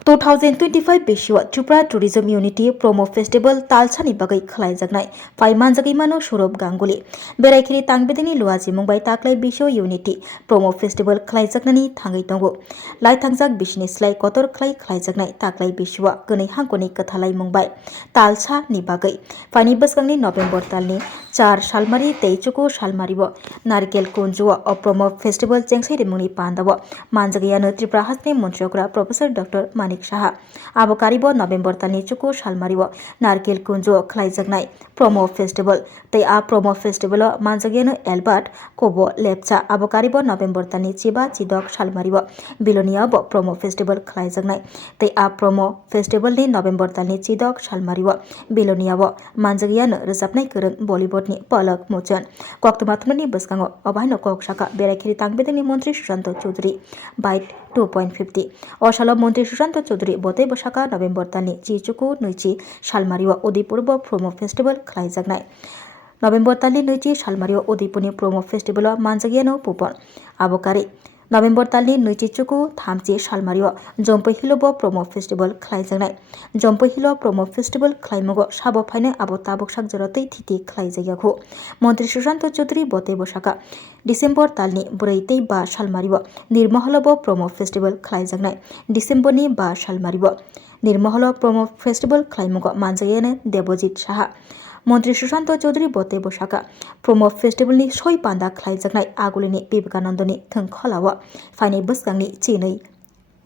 2025 Bishwa Tripura Tourism Unity Promo Festival Talchani bagai khlaijaknai Paimanjagi mano Surab Ganguly Beraikiri Tangbedini Luaji Mumbai Taklai Bisho Unity Promo Festival khlaijaknani thangai tongo Lai thangjak bishni slai kotor khlaijaknai Taklai Bishwa gwnei hangkoni kathalai Mumbai Talcha ni bagai Pani basgangni November talni 4 Salmari Teichuku Salmaribo Narkel Kunjuwa o Promo Festival Chengsai Remungni Pandawo Manjagiyano Tripura Hasni Montrokra Professor Dr. Manik Saha Abokaribo November talni Chuku Salmaribo Narkel Kunjuwa khlaijaknai Promo Festival tei a Promo Festival o Manjagiyano Albert Kobo Lepcha Abokaribo November talni Chiba Chidok Salmaribo Biloniabo Promo Festival khlaijaknai tei a Promo Festival ni November talni Chidok Salmaribo Biloniabo Manjagiyano rojapnai korong Bollywood ni Palak Mochon Koktuma Baskango Obahino Kok Saka Beraikiri Tangbedini Montri Susanto Choudhury Byte 2.50 Osalo Montri Susanto Choudhury Bote Bosaka November Tani Chichuku Nuichi Salmariwa Odipurbo Promo Festival khlaijaknai November Tali Nuichi Salmariwa Odipuni Promo Festival Manjagiyano Pupon Abokari November talni Nuichichuku Thamchi Salmario Jompoi Hilobo Promo Festival khlaijaknai Jompoi Hilo Promo Festival khlaimugo sabo phaine abo tabok sakjarotei thiti khlaijakyaku Montri Susanto Choudhury bote bosaka December talni Buraitei ba Salmario Nirmahalobo Promo Festival khlaijaknai December ni ba Salmario Nirmahalo Promo Festival khlaimugo Manjagiyane Debojit Saha Montri Susanto Choudhury bote bosaka Promo Festival ni soi panda khlaijaknai agulini Vivekanandani thongkholawa fainai bwsgangni chinai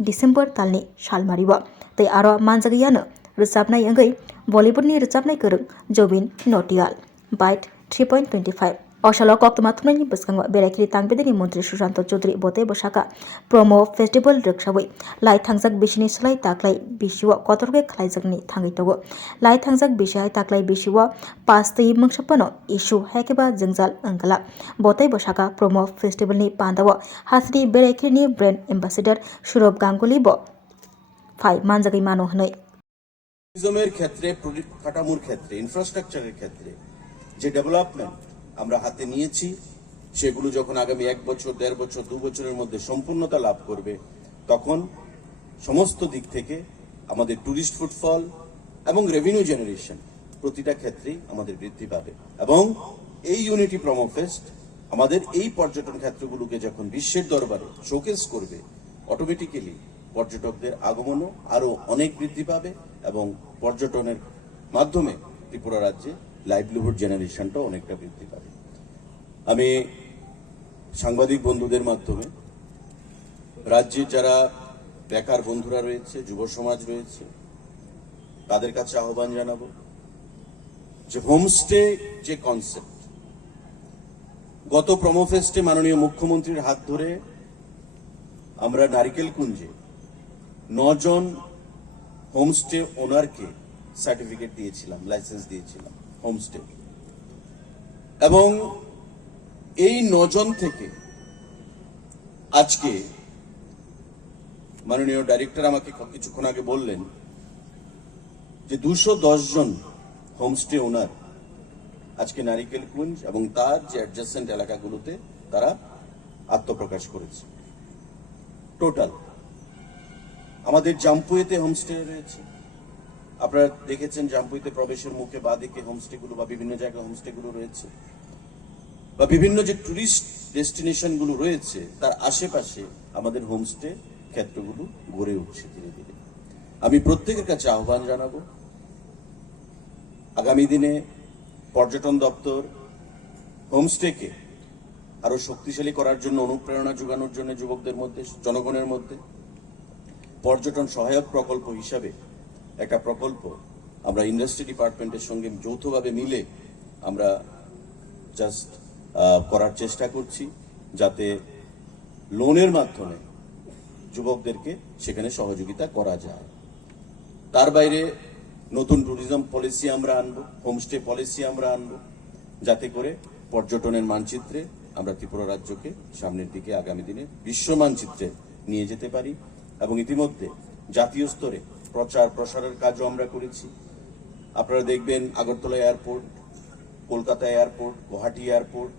December talni Salmariwa tei aro manjagiyano rojapnai angoi Bollywood ni rojapnai korong Jobin Nautiyal Byte 3.25 Osalo Koktuma thumnaini bwskango Beraikiri Tangbedini Montri Susanto Choudhury bote bosaka Promo Festival rwksawui lai thangjak bishini slai taklai bisiwo kotorke khlaijakni thangai togo lai thangjak bisihai taklai bisiwo pastui mungsapano issue haikeba jengjal angala bote bosaka Promo Festival ni pandawo hasri Beraikiri ni brand ambassador Surab Ganguly bo phai manjagai mano hnai ট্যুরিজমের ক্ষেত্রে কাঠামোর ক্ষেত্রে ইনফ্রাস্ট্রাকচারের ক্ষেত্রে যে development আমরা হাতে নিয়েছি সেগুলো যখন আগামী 1 বছর 1.5 বছর 2 বছরের মধ্যে সম্পূর্ণতা লাভ করবে তখন সমস্ত দিক থেকে আমাদের টুরিস্ট ফুটফল এবং রেভিনিউ জেনারেশন প্রতিটা ক্ষেত্রেই আমাদের বৃদ্ধি পাবে এবং এই ইউনিটি প্রোমো ফেস্ট আমাদের এই পর্যটন ক্ষেত্রগুলোকে যখন বিশ্বের দরবারে শোকেস করবে অটোমেটিক্যালি পর্যটকদের আগমনও আরো অনেক বৃদ্ধি পাবে এবং পর্যটনের মাধ্যমে ত্রিপুরা রাজ্যে লাইভলিহুড জেনারেশনটা অনেকটা বৃদ্ধি পাবে আমি সাংবাদিক বন্ধুদের মাধ্যমে রাজ্যে যারা বেকার বন্ধুরা রয়েছে যুব সমাজ রয়েছে তাদের কাছে আহ্বান জানাবো যে হোমস্টে যে কনসেপ্ট গত প্রোমো ফেস্টে মাননীয় মুখ্যমন্ত্রীর হাত ধরে আমরা নারিকেল কুঞ্জে 9 জন হোমস্টে ওনারকে সার্টিফিকেট দিয়েছিলাম লাইসেন্স দিয়েছিলাম হোমস্টে এবং এই 9 জন থেকে আজকে মাননীয় ডাইরেক্টর আমাকে কিছুক্ষণ আগে বললেন যে 210 জন হোমস্টে ওনার আজকে নারিকেল কুঞ্জ এবং তার যে অ্যাডজাসেন্ট এলাকাগুলোতে তারা আত্মপ্রকাশ করেছে টোটাল আমাদের জাম্পুইতে হোমস্টে রয়েছে আপনারা দেখেছেন জাম্পুইতে প্রবেশের মুখে বাঁদিকে হোমস্টেগুলো বা বিভিন্ন জায়গায় হোমস্টেগুলো রয়েছে বা বিভিন্ন যে টুরিস্ট ডেস্টিনেশনগুলো রয়েছে তার আশেপাশে আমাদের হোমস্টে ক্ষেত্রগুলো গড়ে উঠছে ধীরে ধীরে আমি প্রত্যেকের কাছে আহ্বান জানাবো আগামী দিনে পর্যটন দপ্তর হোমস্টেকে আরো শক্তিশালী করার জন্য অনুপ্রেরণা যোগানোর জন্য যুবকদের মধ্যে জনগণের মধ্যে পর্যটন সহায়ক প্রকল্প হিসাবে একটা প্রকল্প আমরা ইন্ডাস্ট্রি ডিপার্টমেন্টের সঙ্গে যৌথভাবে মিলে আমরা জাস্ট করার চেষ্টা করছি যাতে লোনের মাধ্যমে যুবকদেরকে সেখানে সহযোগিতা করা যায় তার বাইরে নতুন ট্যুরিজম পলিসি আমরা আনবো হোমস্টে পলিসি আমরা আনবো যাতে করে পর্যটনের মানচিত্রে আমরা ত্রিপুরা রাজ্যকে সামনের দিকে আগামী দিনে বিশ্ব মানচিত্রে নিয়ে যেতে পারি এবং ইতিমধ্যে জাতীয় স্তরে প্রচার প্রসারের কাজও আমরা করেছি আপনারা দেখবেন Agartala airport Kolkata airport Guwahati airport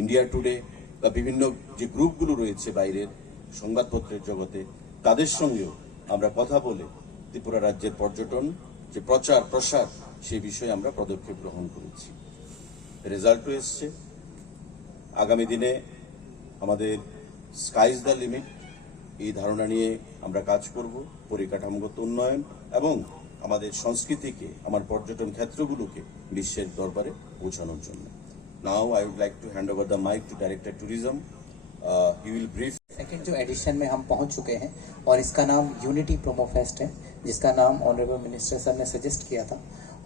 India today বা বিভিন্ন যে গ্রুপগুলো রয়েছে বাইরের সংবাদপত্রের জগতে তাদের সঙ্গেও আমরা কথা বলে ত্রিপুরা রাজ্যের পর্যটন যে প্রচার প্রসার সেই বিষয়ে আমরা পদক্ষেপ গ্রহণ করেছি। রেজাল্টও এসছে। আগামী দিনে আমাদের স্কাইজ দ্য লিমিট এই ধারণা নিয়ে আমরা কাজ করব, পরিকাঠামোগত উন্নয়ন এবং আমাদের সংস্কৃতিকে, আমার পর্যটন ক্ষেত্রগুলোকে বিশ্বের দরবারে পৌঁছানোর জন্য। Now I would like to hand over the mic to director tourism. He will brief. Second जो एडिशन में हम पहुंच चुके हैं और इसका नाम यूनिटी प्रोमो फेस्ट है, जिसका नाम ऑनरेबल मिनिस्टर सर ने सजेस्ट किया था।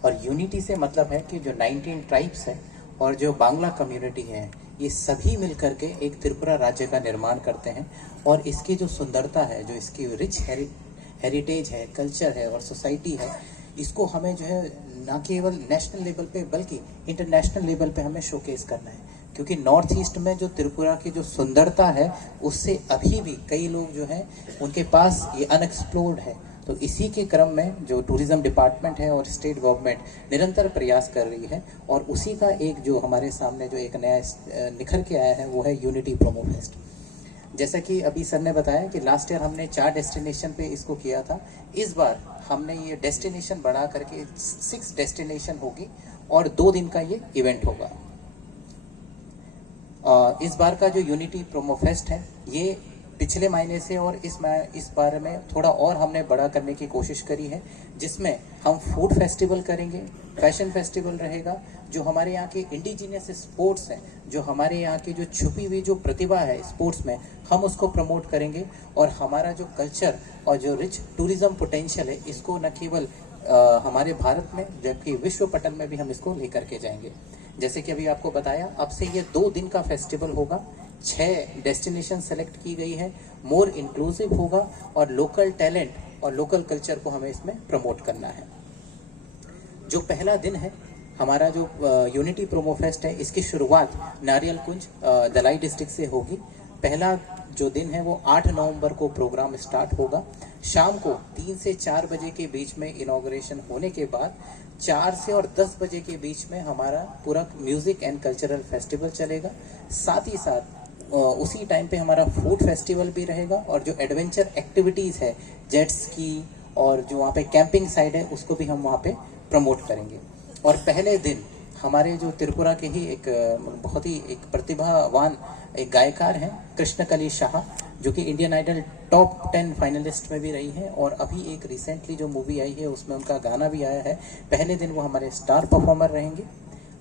और यूनिटी से मतलब है कि जो 19 ट्राइब्स है और जो बांग्ला कम्युनिटी है, ये सभी मिलकर के एक त्रिपुरा राज्य का निर्माण करते हैं। और इसकी जो सुंदरता है, जो इसकी रिच हेरिटेज है, कल्चर है और सोसाइटी है, इसको हमें जो है न केवल नेशनल लेवल पे बल्कि इंटरनेशनल लेवल पे हमें शोकेस करना है। क्योंकि नॉर्थ ईस्ट में जो त्रिपुरा की जो सुंदरता है, उससे अभी भी कई लोग जो हैं उनके पास ये अनएक्सप्लोर्ड है। तो इसी के क्रम में जो टूरिज्म डिपार्टमेंट है और स्टेट गवर्नमेंट निरंतर प्रयास कर रही है, और उसी का एक जो हमारे सामने जो एक नया निखर के आया है वो है यूनिटी प्रोमो फेस्ट। जैसा कि अभी सर ने बताया कि लास्ट ईयर हमने 4 डेस्टिनेशन पे इसको किया था। इस बार हमने ये डेस्टिनेशन बढ़ा करके 6 डेस्टिनेशन होगी और 2 दिन का ये इवेंट होगा। इस बार का जो यूनिटी प्रोमो फेस्ट है, ये पिछले महीने से और इस बार में थोड़ा और हमने बड़ा करने की कोशिश करी है, जिसमें हम फूड फेस्टिवल करेंगे, फैशन फेस्टिवल रहेगा, जो हमारे यहाँ के इंडिजिनियस स्पोर्ट्स हैं, जो हमारे यहाँ की जो छुपी हुई जो प्रतिभा है स्पोर्ट्स में, हम उसको प्रमोट करेंगे। और हमारा जो कल्चर और जो रिच टूरिज्म पोटेंशियल है, इसको न केवल हमारे भारत में जबकि विश्व पटल में भी हम इसको लेकर के जाएंगे। जैसे कि अभी आपको बताया, अब से ये 2 दिन का फेस्टिवल होगा, 6 डेस्टिनेशन सेलेक्ट की गई है, मोर इंक्लूसिव होगा और लोकल टैलेंट और लोकल कल्चर को हमें इसमें प्रमोट करना है। जो पहला दिन है हमारा जो यूनिटी प्रोमो फेस्ट है, इसकी शुरुआत नारियल कुंज दलाई डिस्ट्रिक्ट से होगी। पहला जो दिन है वो 8 नवंबर को प्रोग्राम स्टार्ट होगा। शाम को 3 से 4 बजे के बीच में इनॉग्रेशन होने के बाद 4 से और 10 बजे के बीच में हमारा पूरा म्यूजिक एंड कल्चरल फेस्टिवल चलेगा। साथ ही साथ उसी टाइम पे हमारा फूड फेस्टिवल भी रहेगा, और जो एडवेंचर एक्टिविटीज़ है, जेट स्की और जो वहाँ पे कैंपिंग साइड है, उसको भी हम वहाँ पे प्रमोट करेंगे। और पहले दिन हमारे जो त्रिपुरा के ही एक बहुत ही एक प्रतिभावान एक गायकार हैं कृष्णकली शाह, जो कि इंडियन आइडल टॉप 10 फाइनलिस्ट में भी रही हैं, और अभी एक रिसेंटली जो मूवी आई है उसमें उनका गाना भी आया है। पहले दिन वो हमारे स्टार परफॉर्मर रहेंगे।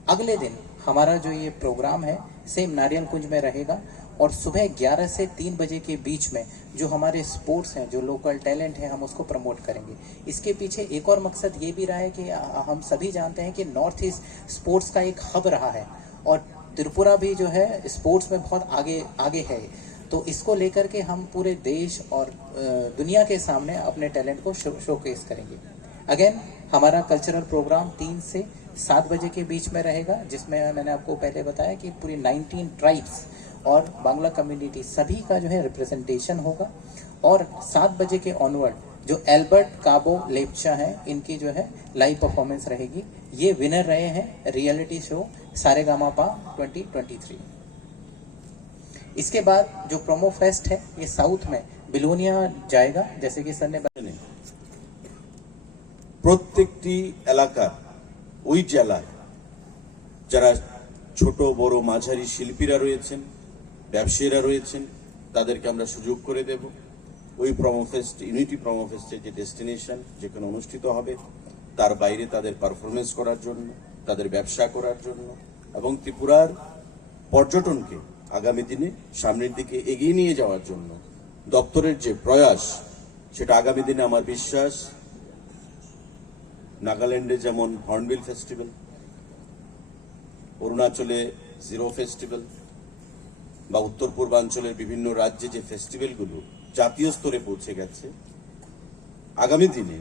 अगले दिन हमारा जो ये प्रोग्राम है सेम नारियल कुंज में रहेगा, और सुबह 11 से 3 बजे के बीच में जो हमारे स्पोर्ट्स हैं, जो लोकल टैलेंट है, हम उसको प्रमोट करेंगे। इसके पीछे एक और मकसद ये भी रहा है कि हम सभी जानते हैं कि नॉर्थ ईस्ट स्पोर्ट्स का एक हब रहा है, और त्रिपुरा भी जो है स्पोर्ट्स में बहुत आगे है। तो इसको लेकर के हम पूरे देश और दुनिया के सामने अपने टैलेंट को शोकेस करेंगे। अगेन हमारा कल्चरल प्रोग्राम 3 से 7 बजे के बीच में रहेगा, जिसमें मैंने आपको पहले बताया कि पूरी 19 ट्राइब्स और बांग्ला कम्युनिटी सभी का जो है रिप्रेजेंटेशन होगा। और 7 बजे के ऑनवर्ड जो एल्बर्ट काबो लेप्चा हैं, इनकी जो है लाइव परफॉर्मेंस रहेगी। ये विनर रहे हैं रियलिटी शो सारेगामापा 2023। इसके बाद जो प्रोमो फेस्ट है ये साउथ में बिलोनिया जाएगा, जैसे कि सर ने প্রত্যেকটি এলাকার ওই জেলায় যারা ছোট বড় মাঝারি শিল্পীরা রয়েছেন, ব্যবসায়ীরা রয়েছেন, তাদেরকে আমরা সুযোগ করে দেব ওই প্রোমো ফেস্ট, ইউনিটি প্রোমো ফেস্টের যে ডেস্টিনেশন যেখানে অনুষ্ঠিত হবে তার বাইরে তাদের পারফরমেন্স করার জন্য, তাদের ব্যবসা করার জন্য, এবং ত্রিপুরার পর্যটনকে আগামী দিনে সামনের দিকে এগিয়ে নিয়ে যাওয়ার জন্য দপ্তরের যে প্রয়াস, সেটা আগামী দিনে আমার বিশ্বাস নাগাল্যান্ডে যেমন হর্নবিল ফেস্টিভ্যাল, অরুণাচলে জিরো ফেস্টিভ্যাল, বা উত্তর পূর্বাঞ্চলের বিভিন্ন রাজ্যে যে ফেস্টিভ্যালগুলো জাতীয় স্তরে পৌঁছে গেছে, আগামী দিনে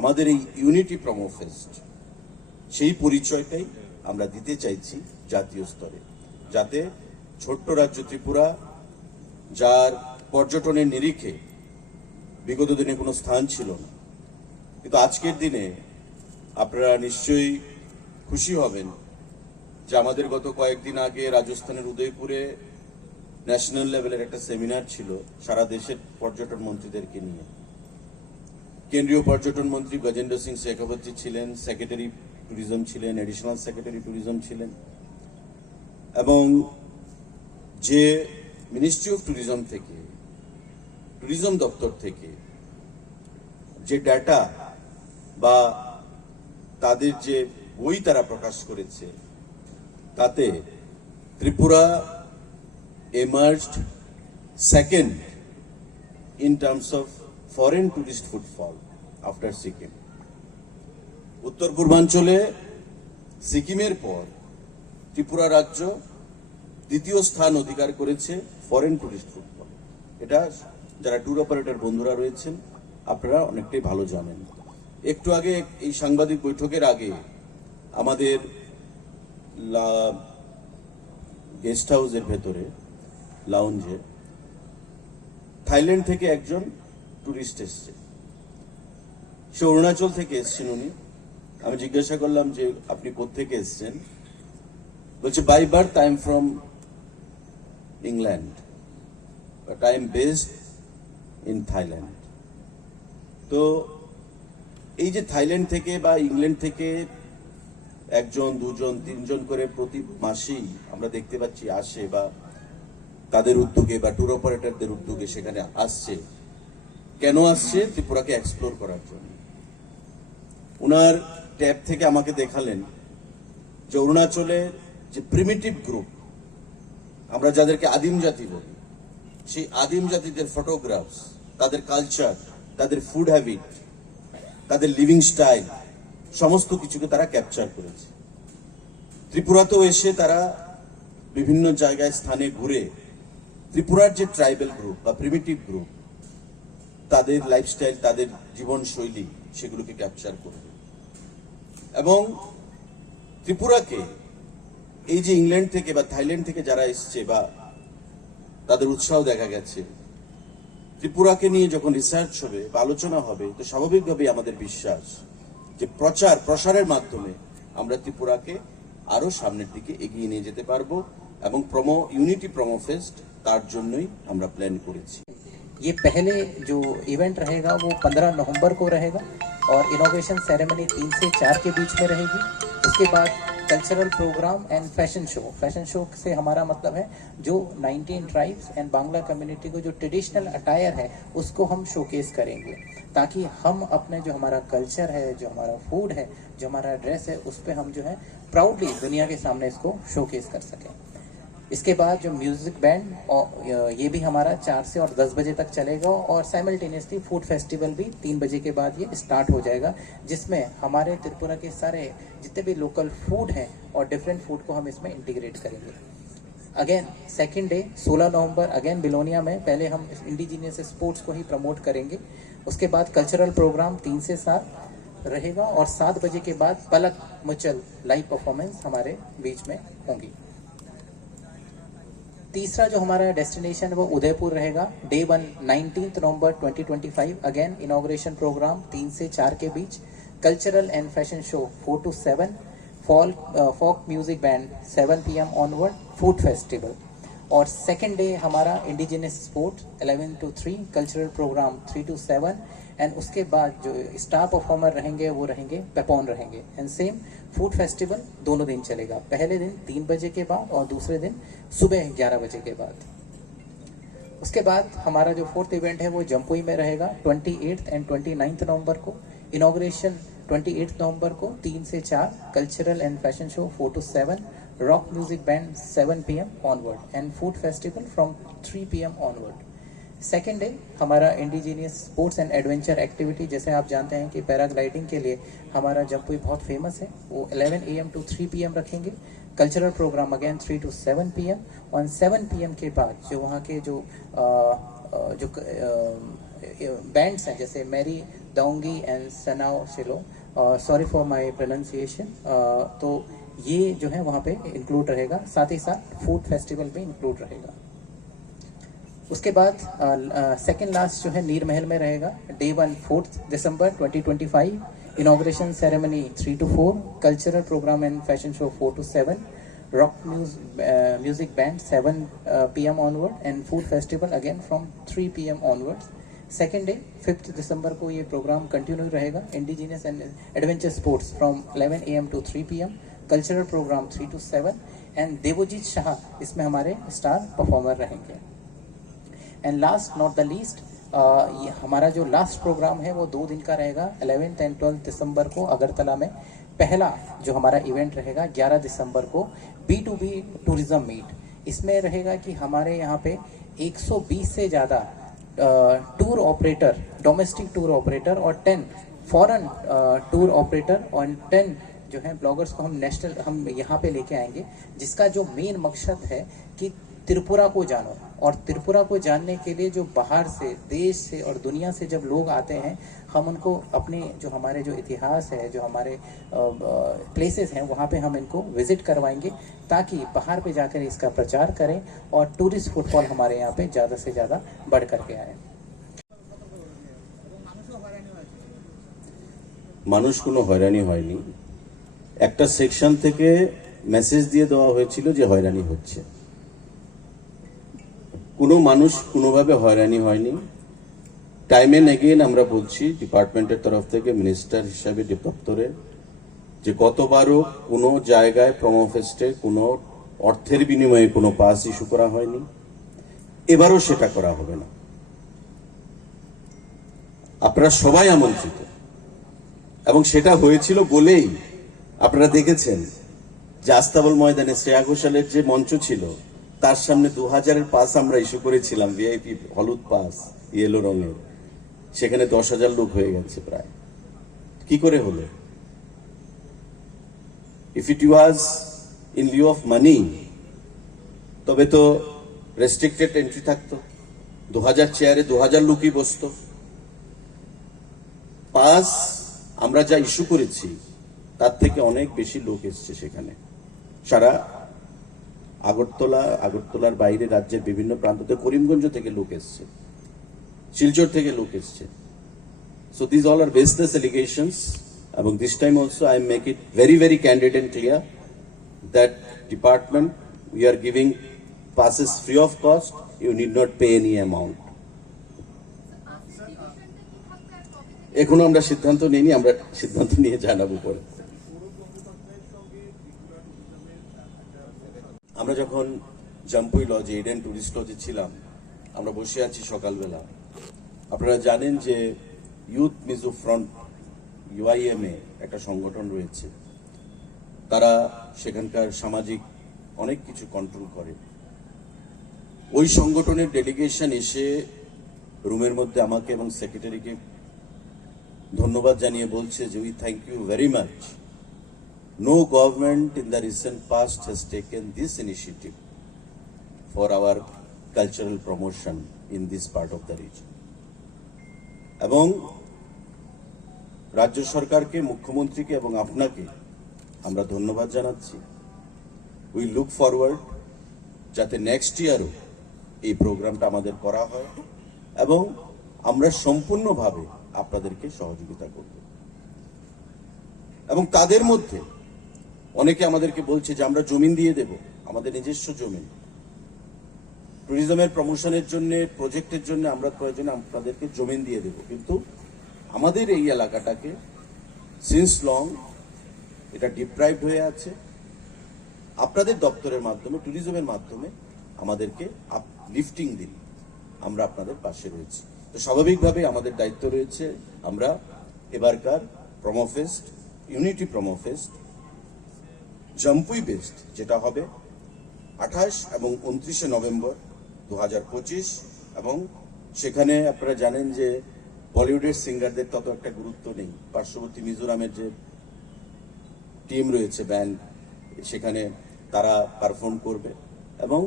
আমাদের এই ইউনিটি প্রোমো ফেস্ট সেই পরিচয়টাই আমরা দিতে চাইছি জাতীয় স্তরে, যাতে ছোট্ট রাজ্য ত্রিপুরা, যার পর্যটনের নিরিখে বিগত দিনে কোনো স্থান ছিল না, কিন্তু আজকের দিনে আপনারা নিশ্চয়ই খুশি হবেন যে আমাদের গত কয়েকদিন আগে রাজস্থানের উদয়পুরে ন্যাশনাল লেভেলের একটা সেমিনার ছিল সারা দেশের পর্যটন মন্ত্রীদেরকে নিয়ে। কেন্দ্রীয় পর্যটন মন্ত্রী গজেন্দ্র সিং শেখাবতজি ছিলেন, সেক্রেটারি ট্যুরিজম ছিলেন, এডিশনাল সেক্রেটারি ট্যুরিজম ছিলেন, এবং যে মিনিস্ট্রি অফ ট্যুরিজম থেকে, ট্যুরিজম দপ্তর থেকে যে ডাটা বা তাদের যে বই তারা প্রকাশ করেছে, তাতে Tripura emerged second in terms of foreign tourist footfall after Sikkim. উত্তর পূর্বাঞ্চলে সিকিমের পর ত্রিপুরা রাজ্য দ্বিতীয় স্থান অধিকার করেছে ফরেন টুরিস্ট ফুটফল। এটা যারা ট্যুর অপারেটর বন্ধুরা রয়েছেন আপনারা অনেকটাই ভালো জানেন। একটু আগে এই সাংবাদিক বৈঠকের আগে আমাদের গেস্ট হাউসের ভেতরে লাউঞ্জে থাইল্যান্ড থেকে একজন টুরিস্ট এসছে, সে অরুণাচল থেকে এসছেন উনি। আমি জিজ্ঞাসা করলাম যে আপনি কোত্থেকে এসছেন, বলছে by birth I am from England but I am based in Thailand. তো এই যে থাইল্যান্ড থেকে বা ইংল্যান্ড থেকে একজন, দুজন, তিনজন করে প্রতি মাসেই আমরা দেখতে পাচ্ছি আসে, বা তাদের উদ্যোগে বা ট্যুর অপারেটরদের উদ্যোগে সেখানে আসছে। কেন আসছে? ত্রিপুরাকে এক্সপ্লোর করার জন্য। উনার ট্যাব থেকে আমাকে দেখালেন যে অরুণাচলের যে প্রিমিটিভ গ্রুপ, আমরা যাদেরকে আদিম জাতি বলি, সেই আদিম জাতিদের ফটোগ্রাফস, তাদের কালচার, তাদের ফুড হ্যাবিট, তাদের লিভিং স্টাইল, সমস্ত কিছুকে তারা ক্যাপচার করেছে। ত্রিপুরাতেও এসে তারা বিভিন্ন জায়গায় স্থানে ঘুরে ত্রিপুরার যে ট্রাইবেল গ্রুপ বা প্রিমিটিভ গ্রুপ, তাদের লাইফস্টাইল, তাদের জীবনশৈলী, সেগুলোকে ক্যাপচার করবে। এবং ত্রিপুরাকে এই যে ইংল্যান্ড থেকে বা থাইল্যান্ড থেকে যারা এসছে বা তাদের উৎসাহ দেখা গেছে, ত্রিপুরাকে নিয়ে যখন রিসার্চ হবে বা আলোচনা হবে, তো স্বাভাবিকভাবেই আমাদের বিশ্বাস যে প্রসারের মাধ্যমে আমরা ত্রিপুরাকে আরো সামনের দিকে এগিয়ে নিয়ে যেতে পারবো। এবং ইউনিটি প্রোমো ফেস্ট তার জন্যই আমরা প্ল্যান করেছি। ये पहले जो इवेंट रहेगा वो 15 नवंबर को रहेगा और इनॉग्रेशन सेरेमनी 3 से 4 के बीच में रहेगी। उसके बाद cultural programme and fashion show. Fashion show से हमारा मतलब है जो 19 ट्राइब्स एंड बांग्ला कम्युनिटी को जो ट्रेडिशनल अटायर है उसको हम शोकेस करेंगे, ताकि हम अपने जो हमारा कल्चर है, जो हमारा फूड है, जो हमारा ड्रेस है, उस पर हम जो है प्राउडली दुनिया के सामने इसको शोकेस कर सकें। इसके बाद जो म्यूजिक बैंड और ये भी हमारा 4 से और 10 बजे तक चलेगा और साइमल्टेनियसली फूड फेस्टिवल भी 3 बजे के बाद ये स्टार्ट हो जाएगा, जिसमें हमारे त्रिपुरा के सारे जितने भी लोकल फूड हैं और डिफरेंट फूड को हम इसमें इंटीग्रेट करेंगे। अगेन सेकेंड डे 16 नवंबर अगेन बिलोनिया में पहले हम इंडिजीनियस स्पोर्ट्स को ही प्रमोट करेंगे। उसके बाद कल्चरल प्रोग्राम 3 से 7 रहेगा और 7 बजे के बाद पलक मुचल लाइव परफॉर्मेंस हमारे बीच में होंगी। तीसरा जो हमारा डेस्टिनेशन है वो उदयपुर रहेगा। डे 1 19 नवंबर 2025 अगेन इनॉग्रेशन प्रोग्राम 3 से 4 के बीच, cultural and fashion show 4 to 7, folk music band 7 PM onward, food festival. और सेकेंड डे हमारा indigenous sport 11 to 3, cultural programme 3 to 7 and उसके बाद जो स्टार परफॉर्मर रहेंगे वो रहेंगे पेपॉन रहेंगे। एंड सेम फूड फेस्टिवल दोनों दिन चलेगा, पहले दिन 3 बजे के बाद और दूसरे दिन सुबह 11 बजे के बाद। उसके बाद हमारा जो फोर्थ इवेंट है वो जम्पुई में रहेगा 28 एंड 29 नवंबर को। इनॉग्रेशन 28 नवंबर को 3 से 4, cultural and fashion show 4 to 7, rock music band 7 PM onward and food festival from 3 PM onward. Second day हमारा indigenous sports and adventure activity, जैसे आप जानते हैं कि पैराग्लाइडिंग के लिए हमारा जम्पुई बहुत फेमस है, वो 11 AM to 3 PM रखेंगे। Cultural programme again 3 to 7 PM और 7 PM के बाद जो वहाँ के जो बैंड्स हैं, जैसे मेरी दाऊंगी एंड सनाओ शिलो, सॉरी फॉर माय प्रोनाउंसिएशन, तो ये जो है वहाँ पे इंक्लूड रहेगा, साथ ही साथ फूड फेस्टिवल भी इंक्लूड रहेगा। उसके बाद सेकेंड लास्ट जो है नीर महल में रहेगा। डे 1 4 दिसंबर 2025, inauguration ceremony 3 to 4, cultural programme and fashion show 4 to 7, rock music band 7 PM onward and food festival again from 3 PM onwards. Second day 5 दिसंबर को ये प्रोग्राम कंटिन्यू रहेगा। Indigenous and adventure sports from 11 AM to 3 PM, cultural programme 3 to 7 and Debojit Shah इसमें हमारे star performer रहेंगे। And last not the least, ये हमारा जो लास्ट प्रोग्राम है वो 2 दिन का रहेगा। 11th and 12th दिसंबर को अगरतला में पहला जो हमारा इवेंट रहेगा 11 दिसंबर को B2B टूरिज्म मीट। इसमें रहेगा कि हमारे यहाँ पे 120 से ज़्यादा tour operator, domestic tour operator और 10 फॉरेन टूर ऑपरेटर और 10 जो है ब्लॉगर्स को हम यहाँ पे लेके आएंगे, जिसका जो मेन मकसद है कि त्रिपुरा को जानो। और त्रिपुरा को जानने के लिए जो बाहर से, देश से और दुनिया से जब लोग आते हैं, हम उनको अपने जो हमारे जो इतिहास है, जो हमारे प्लेसेस हैं, वहाँ पे हम इनको विजिट करवाएंगे ताकि बाहर पे जाकर इसका प्रचार करें और टूरिस्ट फुटफॉल हमारे यहाँ पे ज़्यादा से ज़्यादा बढ़ करके आए। মানুষ কোনো হয়রানি হয়নি, একটা সেকশন থেকে মেসেজ দিয়ে দেওয়া হয়েছিল যে হয়রানি হচ্ছে। কোনো মানুষ কোনোভাবে হয়রানি হয়নি। টাইম এন্ড এগেইন আমরা বলছি ডিপার্টমেন্টের তরফ থেকে, মিনিস্টার হিসাবে দপ্তরে, যে গতবারও কোনো জায়গায় প্রোমো ফেস্টে কোনো অর্থের বিনিময়ে কোনো পাস ইস্যু করা হয়নি, এবারও সেটা করা হবে না। আপনারা সবাই আমন্ত্রিত, এবং সেটা হয়েছিল বলেই আপনারা দেখেছেন যে আস্তাবল ময়দানে শ্রেয়া ঘোষালের যে মঞ্চ ছিল তার সামনে 2000-এর পাস আমরা ইস্যু করেছিলাম, ভিআইপি হলুদ পাস ইয়েলো রঙের। সেখানে 10,000 লোক হয়ে গেছে প্রায়। কি করে হলো? If it was in Liu of money, তবে তো রেস্ট্রিক্টেড এন্ট্রি থাকতো, 2000 চেয়ারে 2000 লোকই বসতো। পাস আমরা যা ইস্যু করেছি তার থেকে অনেক বেশি লোক এসছে সেখানে। সারা আগরতলার বাইরে রাজ্যের বিভিন্ন প্রান্ত থেকে, করিমগঞ্জ থেকে লোক এসছে, শিলচর থেকে লোক এসছে। So this all are baseless allegations, এবং this time also I make it very very candid and clear that department we are giving passes free of cost, you need not pay any amount. এখনো আমরা সিদ্ধান্ত নিইনি, আমরা সিদ্ধান্ত নিয়ে জানাবো পরে। আমরা যখন জাম্পুই লজে, ইডেন টুরিস্ট লজে ছিলাম, আমরা বসে আছি সকালবেলা। আপনারা জানেন যে ইউথ মিজো ফ্রন্ট, UIMA একটা সংগঠন রয়েছে, তারা সেখানকার সামাজিক অনেক কিছু কন্ট্রোল করে। ওই সংগঠনের ডেলিগেশন এসে রুমের মধ্যে আমাকে এবং সেক্রেটারিকে ধন্যবাদ জানিয়ে বলছে যে we thank you very much. No government in the recent past has taken this initiative for our cultural promotion in this part of the region. এবং রাজ্য সরকারকে, মুখ্যমন্ত্রীকে এবং আপনাকে আমরা ধন্যবাদ জানাচ্ছি। উই লুক ফরওয়ার্ড যাতে নেক্সট ইয়ারও এই প্রোগ্রামটা আমাদের করা হয়, এবং আমরা সম্পূর্ণভাবে আপনাদেরকে সহযোগিতা করব। এবং তাদের মধ্যে অনেকে আমাদেরকে বলছে যে আমরা জমিন দিয়ে দেব, আমাদের নিজস্ব জমিন ট্যুরিজমের প্রমোশনের জন্য, প্রজেক্টের জন্য আমরা প্রয়োজনে আপনাদেরকে জমিন দিয়ে দেব। কিন্তু আমাদের এই এলাকাটাকে সিন্স লং এটা ডিপ্রাইভড হয়ে আছে। আপনাদের দপ্তরের মাধ্যমে, ট্যুরিজমের মাধ্যমে আমাদেরকে লিফটিং দিন, আমরা আপনাদের পাশে রয়েছি। তো স্বাভাবিকভাবে আমাদের দায়িত্ব রয়েছে, আমরা এবারকার promo fest, unity promo fest Jampui best, যেটা হবে 28 এবং 29 নভেম্বর 2025, এবং সেখানে আপনারা জানেন যে বলিউডের সিঙ্গারদের তত একটা গুরুত্ব নেই। পার্শ্ববর্তী মিজোরামের যে টিম রয়েছে, ব্যান্ড, সেখানে তারা পারফর্ম করবে, এবং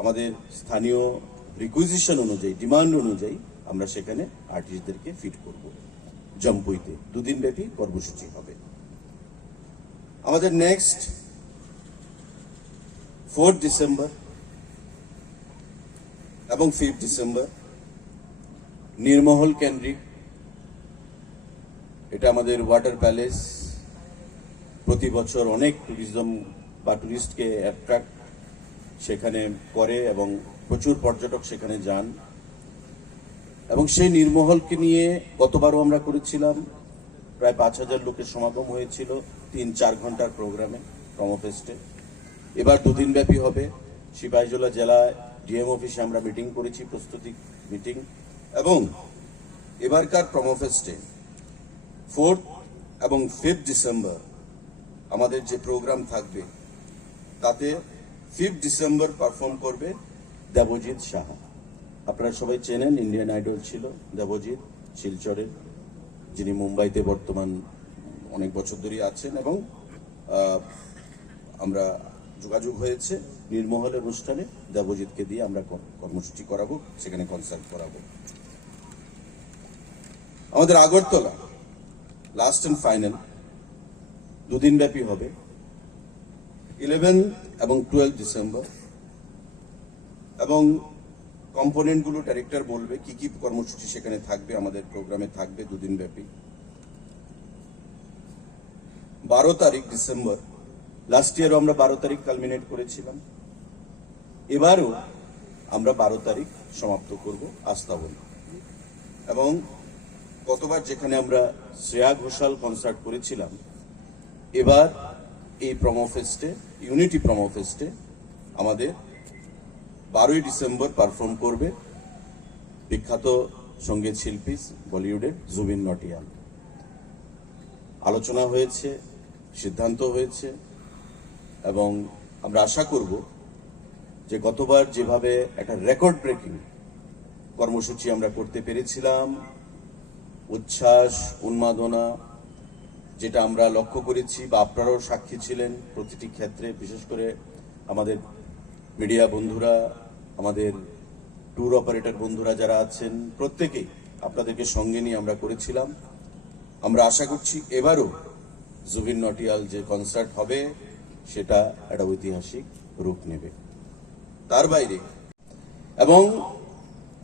আমাদের স্থানীয় রিকুইজিশন অনুযায়ী, ডিমান্ড অনুযায়ী আমরা সেখানে আর্টিস্টদেরকে ফিট করব। জাম্পুইতে 2 দিন ব্যাপী কর্মসূচি হবে। আমাদের নেক্সট 4 ডিসেম্বর এবং 5 ডিসেম্বর নির্মহল কেন্দ্রিক, এটা আমাদের ওয়াটার প্যালেস প্রতি বছর অনেক ট্যুরিজম বা টুরিস্টকে অ্যাট্রাক্ট সেখানে করে, এবং প্রচুর পর্যটক সেখানে যান। এবং সেই নির্মহলকে নিয়ে গতবারও আমরা করেছিলাম, প্রায় 5,000 লোকের সমাগম হয়েছিল 3-4 ঘন্টার প্রোগ্রামে প্রমোফেস্টে। এবার 2 দিন ব্যাপী হবে। সিপাহীজলা জেলায় ডিএম অফিসে আমরা মিটিং করেছি, প্রস্তুতি মিটিং। এবং এবারকার প্রমোফেস্টে 4 এবং 5 ডিসেম্বর আমাদের যে প্রোগ্রাম থাকবে, তাতে 5 ডিসেম্বর পারফর্ম করবে দেবজিৎ সাহা। আপনারা সবাই চেনেন, ইন্ডিয়ান আইডল ছিল দেবজিৎ, শিলচরের, যিনি মুম্বাইতে বর্তমান অনেক বছর ধরে আছেন। এবং আমরা যোগাযোগ হয়েছে নির্মহলের অনুষ্ঠানে দেবজিৎকে দিয়ে আমরা কর্মসূচি করাবো, সেখানে কনসার্ট করাবো। আমাদের আগরতলা লাস্ট এন্ড ফাইনাল 2 দিন ব্যাপী হবে, 11 এবং 12 ডিসেম্বর। এবং কম্পোনেন্টগুলো ডাইরেক্টর বলবে কি কি কর্মসূচি সেখানে থাকবে, আমাদের প্রোগ্রামে থাকবে 2 দিন ব্যাপী। 12 তারিখ ডিসেম্বর, লাস্ট ইয়ারও আমরা 12 তারিখ কালমিনেট করেছিলাম, এবারও আমরা 12 তারিখ সমাপ্ত করব আস্তাবল। এবং গতবার যেখানে আমরা শ্রেয়া ঘোষাল কনসার্ট করেছিলাম, এবার এই প্রমোফেস্টে, ইউনিটি প্রমোফেস্টে আমাদের 12ই ডিসেম্বর পারফর্ম করবে বিখ্যাত সঙ্গীত শিল্পী বলিউডের জুবিন নটিয়াল। আলোচনা হয়েছে, সিদ্ধান্ত হয়েছে, এবং আমরা আশা করব যে গতবার যেভাবে একটা রেকর্ড ব্রেকিং কর্মসূচি আমরা করতে পেরেছিলাম, উচ্ছ্বাস, উন্মাদনা, যেটা আমরা লক্ষ্য করেছি বা আপনারাও সাক্ষী ছিলেন প্রতিটি ক্ষেত্রে, বিশেষ করে আমাদের মিডিয়া বন্ধুরা, আমাদের ট্যুর অপারেটর বন্ধুরা যারা আছেন, প্রত্যেকেই আপনাদেরকে সঙ্গে নিয়ে আমরা করেছিলাম। আমরা আশা করছি এবারও জুবিন নটিয়াল যে কনসার্ট হবে সেটা একটা ঐতিহাসিক রূপ নেবে। তার বাইরে এবং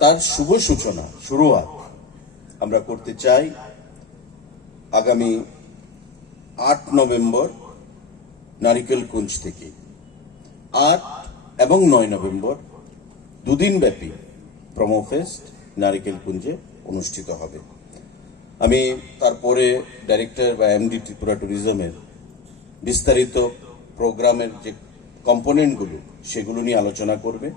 তার শুভ সূচনা, শুরুয়াত আমরা করতে চাই আগামী 8 নভেম্বর নারিকেলকুঞ্জ থেকে। 8 এবং 9 নভেম্বর 2 দিন ব্যাপী প্রমোফেস্ট নারিকেলকুঞ্জে অনুষ্ঠিত হবে। আমি তারপরে ডাইরেক্টর বা এমডি ত্রিপুরা ট্যুরিজমের বিস্তারিত প্রোগ্রামের যে কম্পোনেন্টগুলো সেগুলো নিয়ে আলোচনা করবে।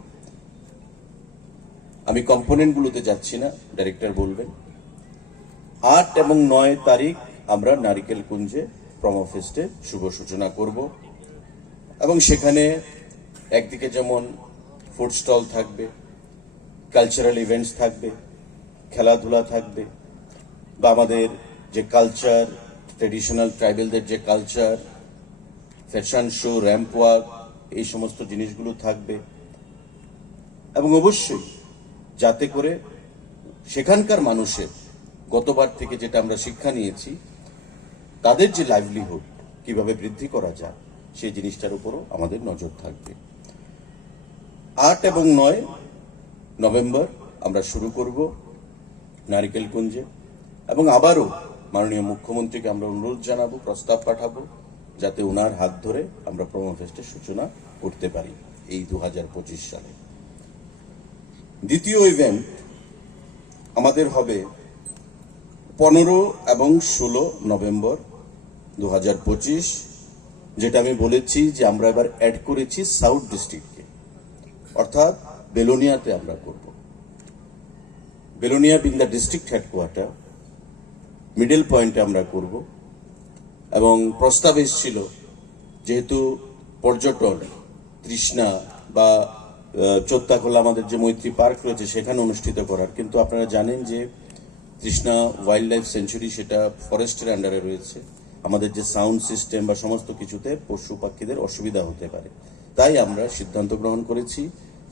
আমি কম্পোনেন্টগুলোতে যাচ্ছি না, ডাইরেক্টর বলবেন। 8 এবং 9 তারিখ আমরা নারিকেলকুঞ্জে প্রমোফেস্টে শুভ সূচনা করব। এবং সেখানে একদিকে যেমন ফুড স্টল থাকবে, কালচারাল ইভেন্টস থাকবে, খেলাধুলা থাকবে, বা আমাদের যে কালচার, ট্রেডিশনাল ট্রাইবেলদের যে culture, fashion show, ramp walk, এই সমস্ত জিনিসগুলো থাকবে। এবং অবশ্যই যাতে করে সেখানকার মানুষের গতবার থেকে যেটা আমরা শিক্ষা নিয়েছি, তাদের যে লাইভলিহুড কিভাবে বৃদ্ধি করা যায় সেই জিনিসটার উপরও আমাদের নজর থাকবে। 8 এবং 9 নভেম্বর আমরা শুরু করব নারিকেলকুঞ্জে। এবং আবারও মাননীয় মুখ্যমন্ত্রীকে আমরা অনুরোধ জানাবো, প্রস্তাব পাঠাবো, যাতে ওনার হাত ধরে আমরা প্রমোফেস্টের সূচনা করতে পারি এই 2025 সালে। দ্বিতীয় ইভেন্ট আমাদের হবে 15 এবং 16 নভেম্বর 2025, যেটা আমি বলেছি যে আমরা এবার অ্যাড করেছি সাউথ ডিস্ট্রিক্টকে, অর্থাৎ বেলোনিয়াতে আমরা করব। Belonia being the district headquarter, middle পয়েন্টে আমরা করব। এবং প্রস্তাব এসেছিল যেহেতু পর্যটন তৃষ্ণা বা চোত্তাখোলা আমাদের যে মৈত্রী পার্ক রয়েছে সেখানে অনুষ্ঠিত করার, কিন্তু আপনারা জানেন যে তৃষ্ণা ওয়াইল্ড লাইফ সেঞ্চুরি সেটা ফরেস্টের আন্ডারে রয়েছে। আমাদের যে সাউন্ড সিস্টেম বা সমস্ত কিছুতে পশু পাখিদের অসুবিধা হতে পারে, তাই আমরা সিদ্ধান্ত গ্রহণ করেছি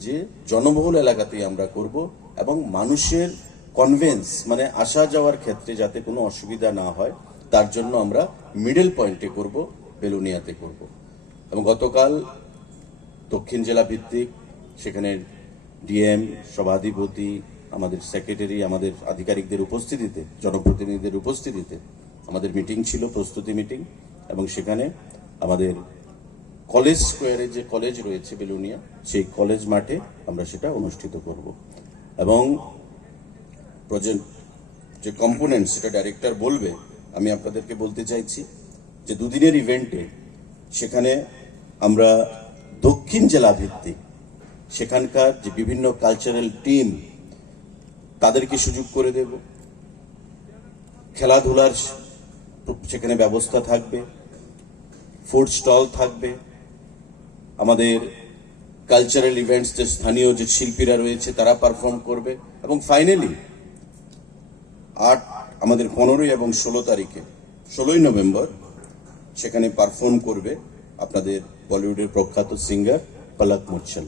যে জনবহুল এলাকাতেই আমরা করব। এবং মানুষের কনভেন্স মানে আসা যাওয়ার ক্ষেত্রে যাতে কোনো অসুবিধা না হয় তার জন্য আমরা মিডল পয়েন্টে করব, বেলোনিয়াতে করব। এবং গতকাল দক্ষিণ জেলা ভিত্তিক সেখানে ডিএম, সভাধিপতি, আমাদের সেক্রেটারি, আমাদের আধিকারিকদের উপস্থিতিতে, জনপ্রতিনিধিদের উপস্থিতিতে আমাদের মিটিং ছিল, প্রস্তুতি মিটিং। এবং সেখানে আমাদের কলেজ স্কোয়ারে যে কলেজ রয়েছে বেলুনিয়া, সেই কলেজ মাঠে আমরা সেটা অনুষ্ঠিত করব। এবং প্রজেক্ট যে কম্পোনেন্ট সেটা ডাইরেক্টর বলবে। আমি আপনাদেরকে বলতে চাইছি যে দুদিনের ইভেন্টে সেখানে আমরা দক্ষিণ জেলা ভিত্তিক সেখানকার যে বিভিন্ন কালচারাল টিম তাদেরকে সুযোগ করে দেব, খেলাধুলার সেখানে ব্যবস্থা থাকবে, ফুড স্টল থাকবে, আমাদের কালচারাল ইভেন্টস যে স্থানীয় যে শিল্পীরা রয়েছে তারা পারফর্ম করবে, এবং ফাইনালি আমাদের 15 এবং 16 নভেম্বর সেখানে পারফর্ম করবে আপনাদের বলিউডের প্রখ্যাত সিঙ্গার পলক মুচ্ছল।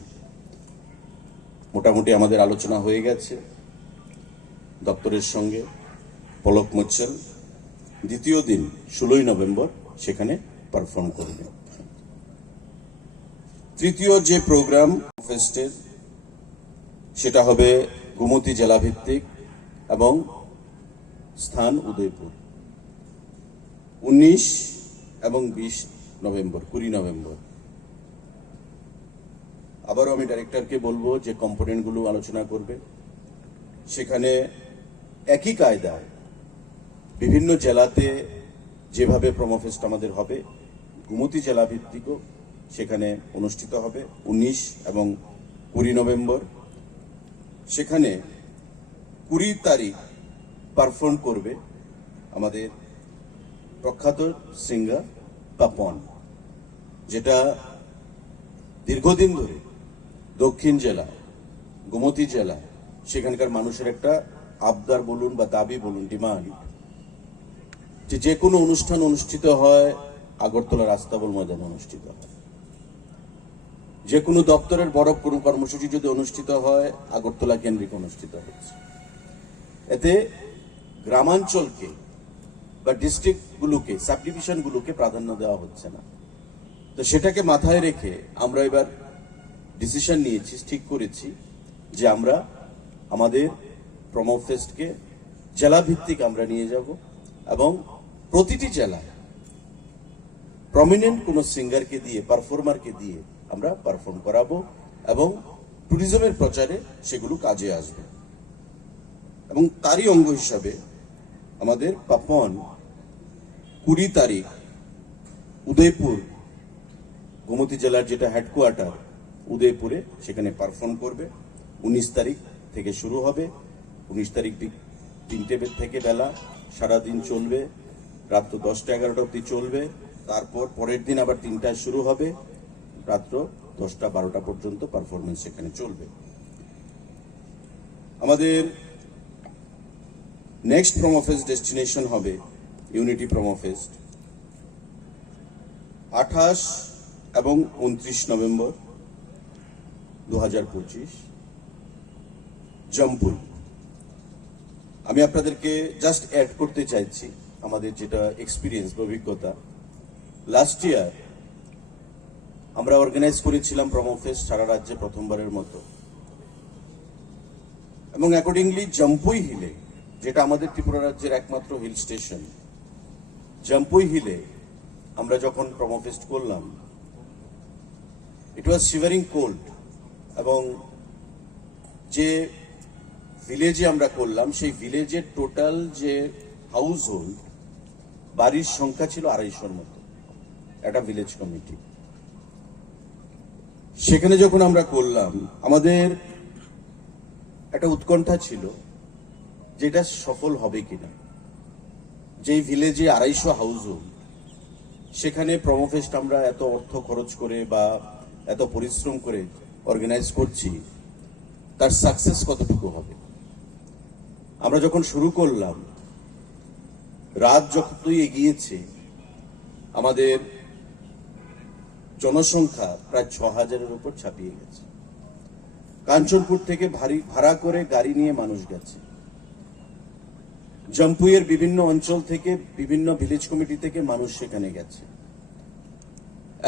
মোটামুটি আমাদের আলোচনা হয়ে গেছে দপ্তরের সঙ্গে। পলক মুচ্ছল দ্বিতীয় দিন 16 নভেম্বর সেখানে পারফর্ম করবে। তৃতীয় যে প্রোগ্রাম ফেস্টের সেটা হবে গোমতী জেলা ভিত্তিক এবং স্থান উদয়পুর। 19 এবং 20 নভেম্বর 20 নভেম্বর আবারও আমি ডাইরেক্টরকে বলবো যে কম্পোনেন্টগুলো আলোচনা করবে। সেখানে একই কায়দায় বিভিন্ন জেলাতে যেভাবে প্রোমোফেস্ট আমাদের হবে, গোমতী জেলা ভিত্তিকও সেখানে অনুষ্ঠিত হবে 19 এবং 20 নভেম্বর। সেখানে 20 তারিখ পারফর্ম করবে আমাদের প্রখ্যাত সিঙ্গার পাপন, যেটা দীর্ঘদিন ধরে দক্ষিণ জেলা গোমতী জেলা সেখানকার মানুষের একটা আবদার বলুন বা দাবি বলুন, ডিমান্ড, যে কোনো অনুষ্ঠান অনুষ্ঠিত হয় আগরতলা রাস্তাবল ময়দানে অনুষ্ঠিত হয়। যে কোনো দপ্তরের বড় কোনো কর্মসূচি যদি অনুষ্ঠিত হয় আগরতলা কেন্দ্রিক অনুষ্ঠিত হচ্ছে। এতে গ্রামাঞ্চলকে বা ডিস্ট্রিক্টগুলোকে, সাব ডিভিশনগুলোকে প্রাধান্য দেওয়া হচ্ছে না। তো সেটাকে মাথায় রেখে আমরা এবার ডিসিশন নিয়েছি, ঠিক করেছি যে আমরা আমাদের প্রোমোফেস্টকে জেলা ভিত্তিক আমরা নিয়ে যাব এবং প্রতিটি জেলায় প্রমিনেন্ট কোনো সিঙ্গারকে দিয়ে, পারফর্মারকে দিয়ে আমরা পারফর্ম করাবো এবং ট্যুরিজমের প্রচারে সেগুলো কাজে আসবে। এবং তারই অঙ্গ হিসাবে আমাদের পাপন 20 তারিখ উদয়পুর, গোমতী জেলার যেটা হেডকোয়ার্টার উদয়পুরে, সেখানে পারফর্ম করবে। 19 তারিখ থেকে শুরু হবে। 19 তারিখ 3টে থেকে বেলা সারাদিন চলবে, রাত্র 10টা-11টা অব্দি চলবে। তারপর পরের দিন আবার 3টায় শুরু হবে, রাত্র 10টা-12টা পর্যন্ত পারফরমেন্স সেখানে চলবে। আমাদের নেক্সট প্রোমোফেস্ট ডেস্টিনেশন হবে ইউনিটি প্রোমোফেস্ট 28 এবং 29 নভেম্বর 2025 জম্পুই। আমি আপনাদেরকে জাস্ট অ্যাড করতে চাইছি আমাদের যেটা এক্সপিরিয়েন্স, অভিজ্ঞতা। লাস্ট ইয়ার আমরা অর্গানাইজ করেছিলাম প্রোমোফেস্ট সারা রাজ্যে প্রথমবারের মতো, এবং অ্যাকর্ডিংলি জম্পুই হিলে, যেটা আমাদের ত্রিপুরা রাজ্যের একমাত্র হিল স্টেশন, জম্পুই হিলে আমরা যখন প্রোমোফেস্ট করলাম, ইট ওয়াজ শিভারিং কোল্ড। এবং যে ভিলেজে আমরা করলাম সেই ভিলেজের টোটাল যে হাউস হোল্ড, বাড়ির সংখ্যা ছিল 250-র মতো, একটা ভিলেজ কমিটি। সেখানে যখন আমরা করলাম, আমাদের একটা উৎকণ্ঠা ছিল যেটা সফল হবে কিনা। যেই ভিলেজে 250 হাউস হোল্ড, সেখানে প্রোমোফেস্ট আমরা এত অর্থ খরচ করে বা এত পরিশ্রম করে অর্গানাইজ করছি, তার সাকসেস কতটুকু হবে। আমরা যখন শুরু করলাম, রাত যতই এগিয়েছে, আমাদের জনসংখ্যা প্রায় 6000-এর উপর ছাপিয়ে গেছে। কাঞ্চনপুর থেকে ভাড়া করে গাড়ি নিয়ে মানুষ গেছে, জম্পুইয়ের বিভিন্ন অঞ্চল থেকে, বিভিন্ন ভিলেজ কমিটি থেকে মানুষ সেখানে গেছে।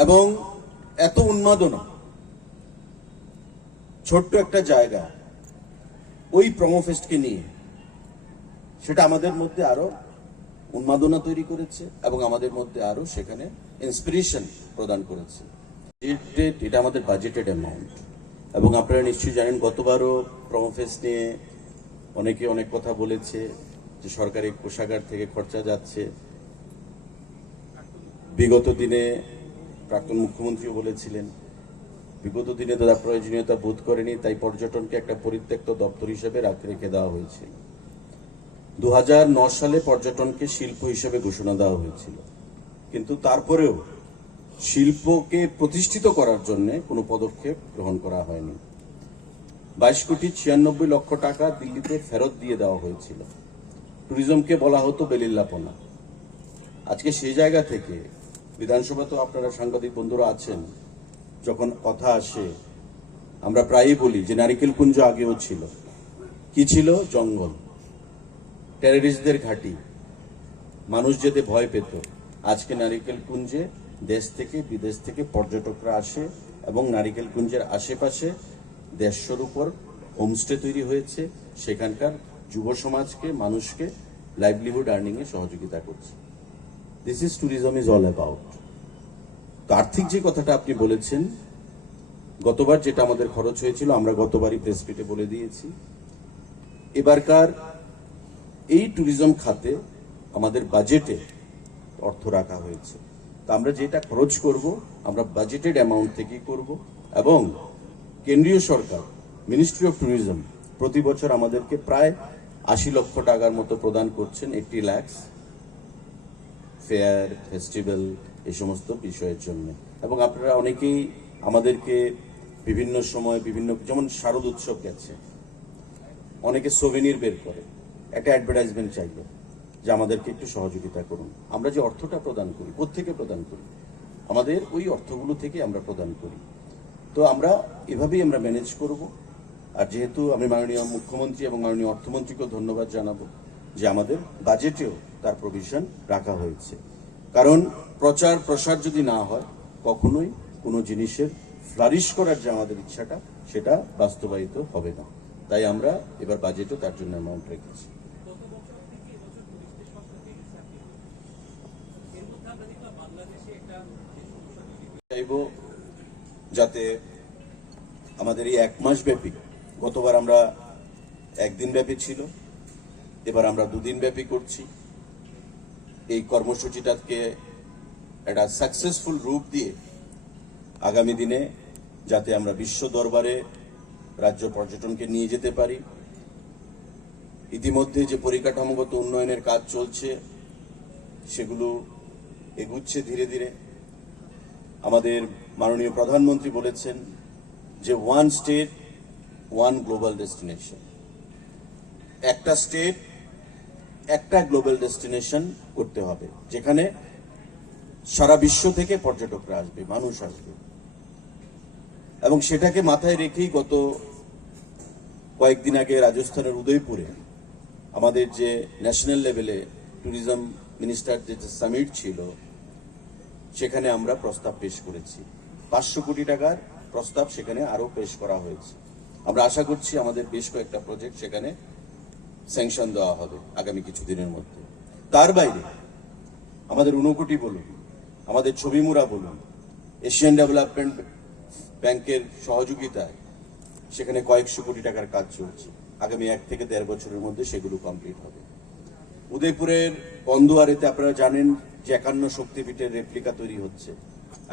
এবং এত উন্মাদনা, ছোট্ট একটা জায়গা ওই প্রোমোফেস্টকে নিয়ে, সেটা আমাদের মধ্যে আরো উন্মাদনা তৈরি করেছে এবং আমাদের মধ্যে আরো সেখানে ইন্সপিরেশন প্রদান করেছে। এটা আমাদের বাজেটেড অ্যামাউন্ট, এবং আপনারা নিশ্চয়ই জানেন গতবারও প্রোমোফেস্ট নিয়ে অনেকে অনেক কথা বলেছে যে সরকারি কোষাগার থেকে খরচা যাচ্ছে। বিগত দিনে প্রাক্তন মুখ্যমন্ত্রীও বলেছিলেন, বিগত দিনে তারা প্রয়োজনীয়তা বোধ করেনি, তাই পর্যটনকে একটা পরিত্যক্ত দপ্তর হিসেবে রেখে দেওয়া হয়েছিল। 2009 সালে পর্যটনকে শিল্প হিসেবে ঘোষণা দেওয়া হয়েছিল, কিন্তু তারপরেও শিল্পকে প্রতিষ্ঠিত করার জন্য কোনো পদক্ষেপ গ্রহণ করা হয়নি। 22,96,00,000 টাকা দিল্লিতে ফেরত দিয়ে দেওয়া হয়েছিল। ট্যুরিজমকে বলা হতো বেলিল্লাপনা। আজকে সেই জায়গা থেকে বিধানসভা, তো আপনারা সাংবাদিক বন্ধুরা আছেন, যখন কথা আসে আমরা প্রায়ই বলি যে নারিকেল কুঞ্জ আগেও ছিল। কি ছিল? জঙ্গল, টেররিস্টদের ঘাঁটি, মানুষ যেতে ভয় পেত। আজকে নারিকেল কুঞ্জে দেশ থেকে বিদেশ থেকে পর্যটকরা আসে এবং নারিকেল কুঞ্জের আশেপাশে 150-র উপর হোমস্টে তৈরি হয়েছে। সেখানকার যুব সমাজকে, মানুষকে লাইভলিহুড আর্নিং এ সহযোগিতা করছে। This is tourism is all about. তো আর্থিক যে কথাটা আপনি বলেছেন, গতবার যেটা আমাদের খরচ হয়েছিল আমরা গতবারই প্রেস মিটে বলে দিয়েছি। এবারকার এই ট্যুরিজম খাতে আমাদের বাজেটে অর্থ রাখা হয়েছে। তা আমরা যেটা খরচ করব আমরা বাজেটেড অ্যামাউন্ট থেকেই করব, এবং কেন্দ্রীয় সরকার মিনিস্ট্রি অফ ট্যুরিজম প্রতি বছর আমাদেরকে প্রায় 80 লক্ষ টাকার মতো প্রদান করছেন, 80 লাখ ফেয়ার, ফেস্টিভ্যাল, এই সমস্ত বিষয়ের জন্য। এবং আপনারা অনেকেই আমাদেরকে বিভিন্ন সময় বিভিন্ন, যেমন শারদ উৎসব গেছে, অনেকে সোভেনির বের করে, একটা অ্যাডভার্টাইজমেন্ট চাইলো যে আমাদেরকে একটু সহযোগিতা করুন। আমরা যে অর্থটা প্রদান করি, কোত্থেকে প্রদান করি? আমাদের ওই অর্থগুলো থেকে আমরা প্রদান করি। তো আমরা এভাবেই আমরা ম্যানেজ করব। আর যেহেতু আমি মাননীয় মুখ্যমন্ত্রী এবং মাননীয় অর্থমন্ত্রীকেও ধন্যবাদ জানাবো যে আমাদের বাজেটেও তার প্রভিশন রাখা হয়েছে। কারণ প্রচার প্রসার যদি না হয় কখনোই কোনো জিনিসের ফ্লারিশ করার যে আমাদের ইচ্ছাটা সেটা বাস্তবায়িত হবে না। তাই আমরা এবার বাজেটও তার জন্য অ্যামাউন্ট রেখেছি। চাইব যাতে আমাদের এই 1 মাস ব্যাপী, গতবার আমরা 1 দিন ব্যাপী ছিল, এবার আমরা 2 দিন ব্যাপী করছি। এই কর্মসূচিটাকে একটা সাকসেসফুল রূপ দিয়ে আগামী দিনে যাতে আমরা বিশ্ব দরবারে রাজ্য পর্যটনকে নিয়ে যেতে পারি। ইতিমধ্যে যে পরিকাঠামোগত উন্নয়নের কাজ চলছে সেগুলো এগুচ্ছে ধীরে ধীরে। আমাদের মাননীয় প্রধানমন্ত্রী বলেছেন যে 1 স্টেট 1 গ্লোবাল ডেস্টিনেশন, একটা স্টেট একটা গ্লোবাল ডেস্টিনেশন করতে হবে, যেখানে সারা বিশ্ব থেকে পর্যটকরা আসবে, মানুষ আসবে। এবং সেটাকে মাথায় রেখেই গত কয়েকদিন আগে রাজস্থানের উদয়পুরে আমাদের যে ন্যাশনাল লেভেলে ট্যুরিজম মিনিস্টার যে সামিট ছিল, সেখানে আমরা প্রস্তাব পেশ করেছি। 500 কোটি টাকার প্রস্তাব সেখানে আরো পেশ করা হয়েছে। আমরা আশা করছি আমাদের বেশ কয়েকটা প্রজেক্ট সেখানে স্যাংশন দেওয়া হবে আগামী কিছুদিনের মধ্যে। তার বাইরে আমাদের ঊনকোটি বলুন, আমাদের ছবিমুড়া বলুন, এশিয়ান ডেভেলপমেন্ট ব্যাংকের সহযোগিতায় সেখানে কয়েকশো কোটি টাকার কাজ চলছে। আগামী 1 থেকে 1.5 বছরের মধ্যে সেগুলো কমপ্লিট হবে। উদয়পুরের বন্দুয়ারিতে আপনারা জানেন যে 51 শক্তিপীঠের রেপ্লিকা তৈরি হচ্ছে,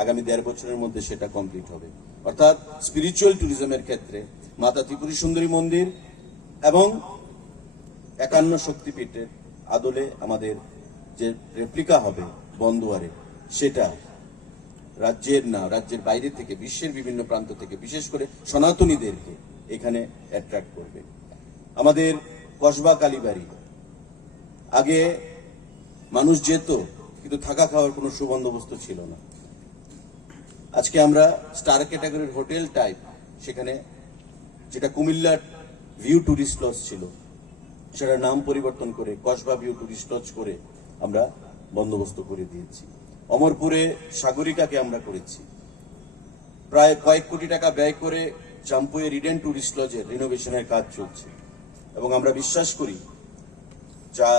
আগামী 1.5 বছরের মধ্যে সেটা কমপ্লিট হবে। অর্থাৎ স্পিরিচুয়াল ট্যুরিজমের ক্ষেত্রে মাতা ত্রিপুরী সুন্দরী মন্দির এবং 51 শক্তিপীঠের আদলে আমাদের যে রেপ্লিকা হবে বন্দুয়ারে, সেটা রাজ্যের না, রাজ্যের বাইরে থেকে, বিশ্বের বিভিন্ন প্রান্ত থেকে, বিশেষ করে সনাতনীদেরকে এখানে অ্যাট্রাক্ট করবে। আমাদের কসবা কালীবাড়ি, আগে মানুষ যেত কিন্তু থাকা খাওয়ার কোনো সুবন্দোবস্ত ছিল না। আজকে আমরা স্টার ক্যাটাগরির হোটেল টাইপ সেখানে, যেটা কুমিল্লার ভিউ টুরিস্ট লজ ছিল, সেটার নাম পরিবর্তন করে কসবা ভিউ টুরিস্ট লজ করে আমরা বন্দোবস্ত করে দিয়েছি। অমরপুরে সাগরিকাকে আমরা করেছি। প্রায় কয়েক কোটি টাকা ব্যয় করে জাম্পুয়ে রিডেন টুরিস্ট লজের রিনোভেশনের কাজ চলছে, এবং আমরা বিশ্বাস করি যা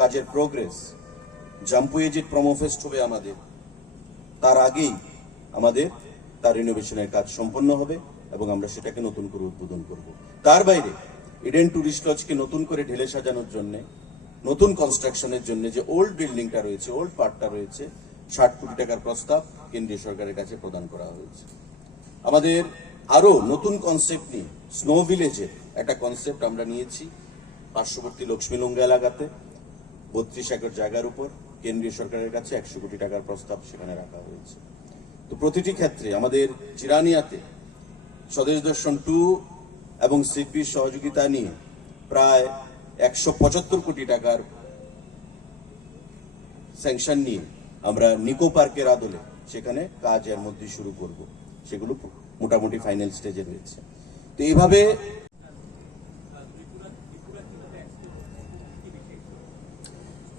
কাজের প্রোগ্রেস, জাম্পুয়ে যে প্রমোফেস্ট হবে আমাদের, তার আগেই আমাদের তার রিনোভেশনের কাজ সম্পন্ন হবে এবং আমরা সেটাকে নতুন করে উদ্বোধন করব। তার বাইরে ইডেন টুরিস্ট লজকে নতুন করে ঢেলে সাজানোর জন্য, নতুন কনস্ট্রাকশনের জন্য যে ওল্ড বিল্ডিংটা রয়েছে, ওল্ড পার্টটা রয়েছে, 60 কোটি টাকার প্রস্তাব কেন্দ্রীয় সরকারের কাছে প্রদান করা হয়েছে। আমাদের আরো নতুন কনসেপ্ট নিয়ে স্নো ভিলেজের একটা কনসেপ্ট আমরা নিয়েছি পার্শ্ববর্তী লক্ষ্মীলুঙ্গা এলাকাতে 32 একর জায়গার উপর কেন্দ্রীয় সরকারের কাছে 100 কোটি টাকার প্রস্তাব সেখানে রাখা হয়েছে। তো প্রতিটি ক্ষেত্রে আমাদের জিরানিয়াতে স্বদেশ দর্শন 2 এবং সিডবির সহযোগিতা নিয়ে প্রায় 175 কোটি টাকার স্যাংশন নিয়ে আমরা নিকো পার্কের আদলে সেখানে কাজ এর মধ্যে শুরু করব, সেগুলো মোটামুটি ফাইনাল স্টেজে রয়েছে। তো এইভাবে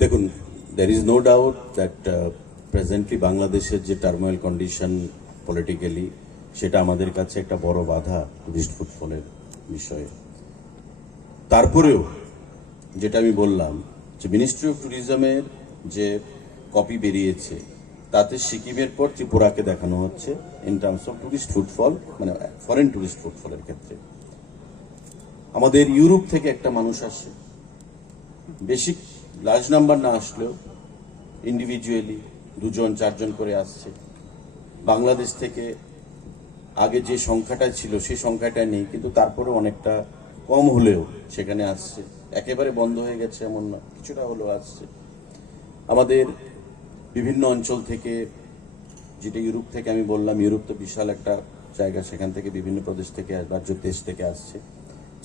দেখুন, there is no doubt that presently বাংলাদেশের যে টার্মোয়েল কন্ডিশন পলিটিক্যালি, সেটা আমাদের কাছে একটা বড় বাধা টুরিস্ট ফুটফলের বিষয়ে। তারপরেও যেটা আমি বললাম যে মিনিস্ট্রি অফ ট্যুরিজমের যে কপি বেরিয়েছে তাতে সিকিমের পর ত্রিপুরাকে দেখানো হচ্ছে in terms of tourist footfall, মানে ফরেন টুরিস্ট ফুটফলের ক্ষেত্রে। আমাদের ইউরোপ থেকে একটা মানুষ আসে, বেশি লার্জ নাম্বার না আসলেও ইন্ডিভিজুয়ালি 2-4 জন করে আসছে। বাংলাদেশ থেকে আগে যে সংখ্যাটা ছিল সেই সংখ্যাটা নেই, কিন্তু তারপরে অনেকটা কম হলেও সেখানে আসছে। একেবারে বন্ধ হয়ে গেছে এমন না, কিছুটা হলেও আসছে। আমাদের বিভিন্ন অঞ্চল থেকে, যেটা ইউরোপ থেকে আমি বললাম, ইউরোপ তো বিশাল একটা জায়গা, সেখান থেকে বিভিন্ন প্রদেশ থেকে, রাজ্য দেশ থেকে আসছে।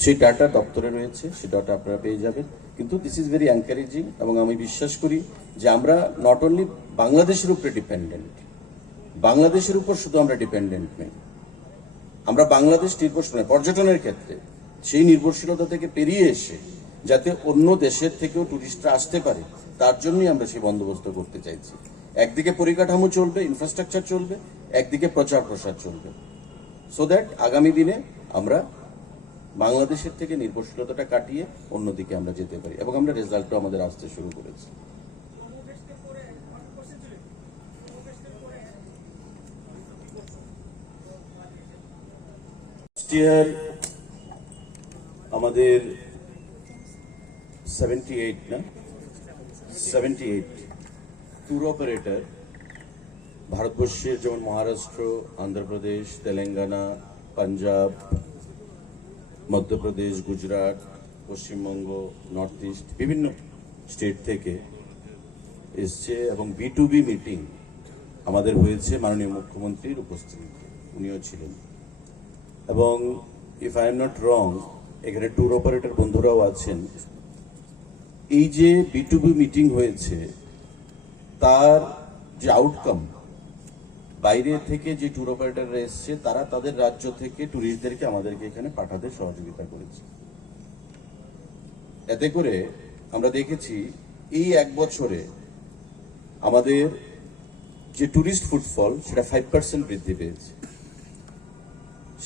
সেই ডাটা দপ্তরে রয়েছে, সেই ডাটা আপনারা পেয়ে যাবেন। কিন্তু দিস ইজ ভেরি এনকারেজিং, এবং আমি বিশ্বাস করি যে আমরা নট অনলি বাংলাদেশের উপরে ডিপেন্ডেন্ট, বাংলাদেশের উপর শুধু আমরা ডিপেন্ডেন্ট নেই, আমরা বাংলাদেশ নির্ভরশীল পর্যটনের ক্ষেত্রে সেই নির্ভরশীলতা থেকে পেরিয়ে এসে যাতে অন্য দেশের থেকেও টুরিস্টরা আসতে পারে, তার জন্যই আমরা সেই বন্দোবস্ত করতে চাইছি। একদিকে পরিকাঠামো চলবে, ইনফ্রাস্ট্রাকচার চলবে, একদিকে প্রচার প্রসার চলবে, সো দ্যাট আগামী দিনে আমরা বাংলাদেশের থেকে নির্ভরশীলতাটা কাটিয়ে অন্যদিকে আমরা যেতে পারি, এবং আমরা রেজাল্টও আমাদের আসতে শুরু করেছি। আমাদের 78 ট্যুর অপারেটর ভারতবর্ষের, যেমন মহারাষ্ট্র, অন্ধ্রপ্রদেশ, তেলেঙ্গানা, পাঞ্জাব, মধ্যপ্রদেশ, গুজরাট, পশ্চিমবঙ্গ, নর্থ ইস্ট, বিভিন্ন স্টেট থেকে এসছে। এবং B2B মিটিং আমাদের হয়েছে মাননীয় মুখ্যমন্ত্রীর উপস্থিতিতে, উনিও ছিলেন। এবং if I am not wrong, এখানে ট্যুর অপারেটর বন্ধুরাও আছেন। এই যে B2B মিটিং হয়েছে, তার যে আউটকাম, বাইরে থেকে যে ট্যুর অপারেটররা এসছে তারা তাদের রাজ্য থেকে ট্যুরিস্টদেরকে আমাদেরকে এখানে পাঠাতে সহযোগিতা করেছে। এতে করে আমরা দেখেছি এই 1 বছরে আমাদের যে টুরিস্ট ফুটফল সেটা 5% বৃদ্ধি পেয়েছে।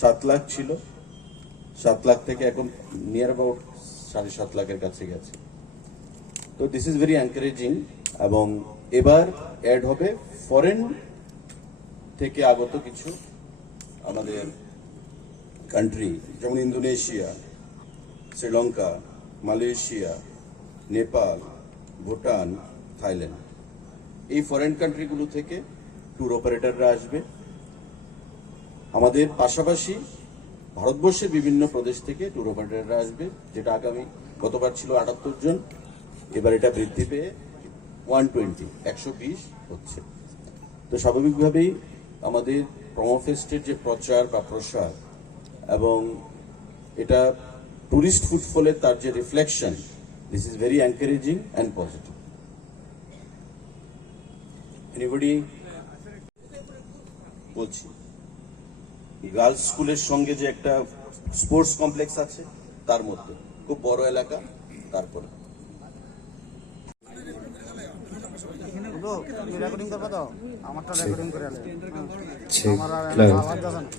7 লাখ ছিল, 7 লাখ থেকে এখন নিয়ার অ্যাবাউট 7.5 লাখের কাছে গেছে। তো দিস ইজ ভেরি এনকারেজিং। এবং এবার অ্যাড হবে ফরেন থেকে আগত কিছু আমাদের কান্ট্রি, যেমন Indonesia, Sri Lanka, Malaysia, Nepal, Bhutan, Thailand. এই ফরেন কান্ট্রিগুলো থেকে ট্যুর অপারেটররা আসবে। আমাদের পাশাপাশি ভারতবর্ষের বিভিন্ন প্রদেশ থেকে ট্যুর অপারেটররা আসবে, যেটা গতবার ছিল 78 জন, এবার এটা বৃদ্ধি পেয়ে 120 হচ্ছে। তো স্বাভাবিকভাবেই আমাদের প্রমোফেস্টের যে প্রচার বা প্রসার এবং এটা টুরিস্ট ফুটফলের তার যে reflection, this is very encouraging and positive. Anybody? বলছি, গার্লস স্কুলের সঙ্গে যে একটা স্পোর্টস কমপ্লেক্স আছে, তার মধ্যে খুব বড় এলাকা। তারপরে রেকর্ডিং করবো তো, আমারটা রেকর্ডিং করে আলে আমার আওয়াজ যাবে না।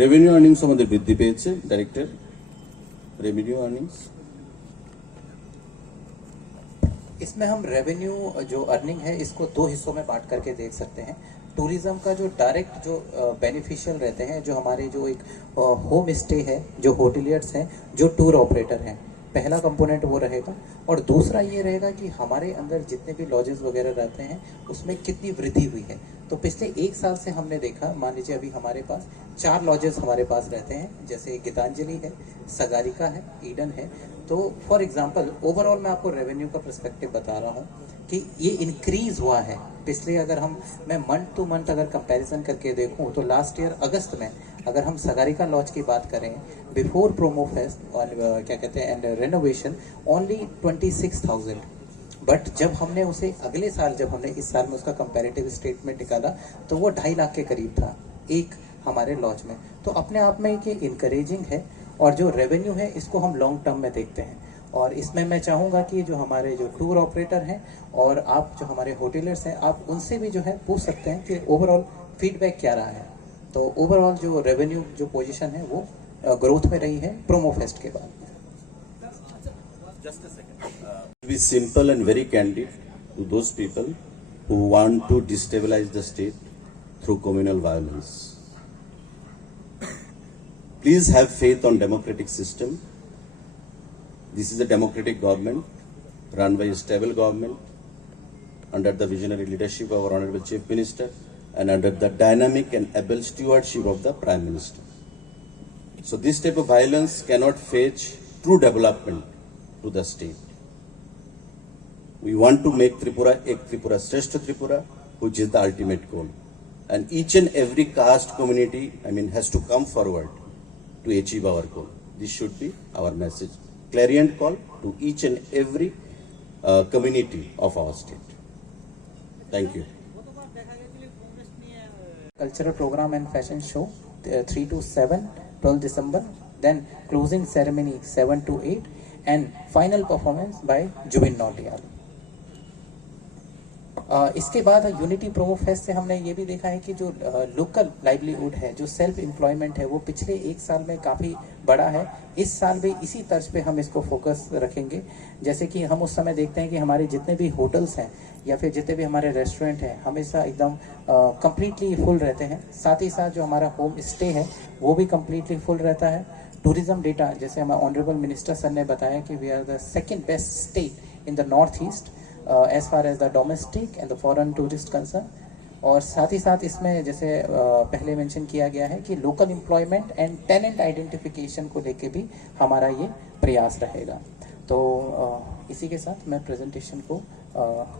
রেভিনিউ আর্নিংস আমাদের বৃদ্ধি পেয়েছে। Director, revenue earnings? इसमें हम रेवेन्यू जो अर्निंग है इसको 2 हिस्सों में बांट करके देख सकते हैं। टूरिज्म का जो डायरेक्ट जो बेनिफिशियल रहते हैं, जो हमारे जो एक होम स्टे है, जो होटलियर्स हैं, जो टूर ऑपरेटर हैं, पहला कंपोनेंट वो रहेगा। और दूसरा ये रहेगा कि हमारे अंदर जितने भी लॉजेस वगैरह रहते हैं उसमें कितनी वृद्धि हुई है। तो पिछले 1 साल से हमने देखा, मान लीजिए अभी हमारे पास 4 लॉजेस हमारे पास रहते हैं, जैसे गीतांजलि है, सगारिका है, ईडन है। तो फॉर एग्जांपल ओवरऑल मैं आपको रेवेन्यू का पर्सपेक्टिव बता रहा हूँ कि ये इंक्रीज हुआ है पिछले, अगर मैं मंथ टू मंथ अगर कंपैरिजन करके देखूं तो लास्ट ईयर अगस्त में अगर हम सगारिका लॉज की बात करें, बिफोर प्रोमो फेस्ट और क्या कहते हैं एंड रेनोवेशन, ओनली 26,000। बट जब हमने उसे अगले साल, जब हमने इस साल में उसका कंपैरेटिव स्टेटमेंट निकाला तो वो 2.5 लाख के करीब था एक हमारे लॉज में। तो अपने आप में ये इनकरेजिंग है। और जो रेवेन्यू है इसको हम लॉन्ग टर्म में देखते हैं। और इसमें मैं चाहूँगा कि जो हमारे जो टूर ऑपरेटर हैं और आप जो हमारे होटलर्स हैं, आप उनसे भी जो है पूछ सकते हैं कि ओवरऑल फीडबैक क्या रहा है। तो ओवरऑल जो रेवेन्यू जो पोजीशन है वो ग्रोथ में रही है प्रोमो फेस्ट के बाद। Be simple and very candid to those people who want to destabilize the state through communal violence. Please have faith on democratic system. This is a democratic government run by a stable government under the visionary leadership of our Honorable Chief Minister and under the dynamic and able stewardship of the Prime Minister. So this type of violence cannot fetch true development to the state. We want to make Tripura Ek Tripura Shrestha Tripura, which is the ultimate goal. And each and every caste community, has to come forward to achieve our goal. This should be our message. Clarion call to each and every community of our state. Thank you. Cultural program and fashion show 3 to 7, 12 December. Then closing ceremony 7 to 8 and final performance by Jubin Nautiyal. इसके बाद unity promo fest से हमने ये भी देखा है कि जो लोकल लाइवलीहुड है, जो सेल्फ एम्प्लॉयमेंट है, वो पिछले 1 साल में काफ़ी बड़ा है। इस साल भी इसी तर्ज पे हम इसको फोकस रखेंगे। जैसे कि हम उस समय देखते हैं कि हमारे जितने भी होटल्स हैं या फिर जितने भी हमारे रेस्टोरेंट हैं हमेशा एकदम कम्प्लीटली फुल रहते हैं। साथ ही साथ जो हमारा होम स्टे है वो भी कम्प्लीटली फुल रहता है। टूरिज्म डेटा, जैसे हमारे ऑनरेबल मिनिस्टर सर ने बताया कि we are the second best state in the north east as far as the domestic and the foreign tourist concern। और साथ ही साथ इसमें जैसे पहले मेंशन किया गया है कि local employment and tenant identification को लेके भी हमारा ये प्रयास रहेगा। तो इसी के साथ मैं प्रेजेंटेशन को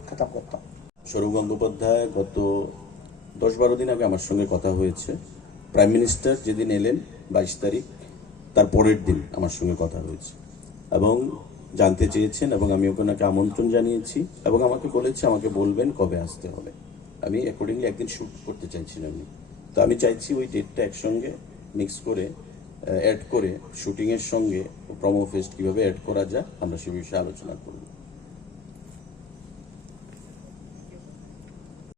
ख़त्म करता हूँ। স্বরূপ গঙ্গোপাধ্যায় গত 10-12 দিন আগে আমার সঙ্গে কথা হয়েছে। প্রাইম মিনিস্টার যেদিন এলেন 22 তারিখ, তার পরের দিন আমার সঙ্গে কথা হয়েছে এবং জানতে চেয়েছেন এবং আমি ওনাকে আমন্ত্রণ জানিয়েছি এবং আমাকে বলেছে আমাকে বলবেন কবে আসতে হবে। আমি অ্যাকর্ডিংলি একদিন শ্যুট করতে চাইছিলাম। তো আমি চাইছি ওই ডেটটা একসঙ্গে মিক্স করে অ্যাড করে শুটিংয়ের সঙ্গে প্রোমো ফেস্ট কীভাবে অ্যাড করা যায় আমরা সে বিষয়ে আলোচনা করব।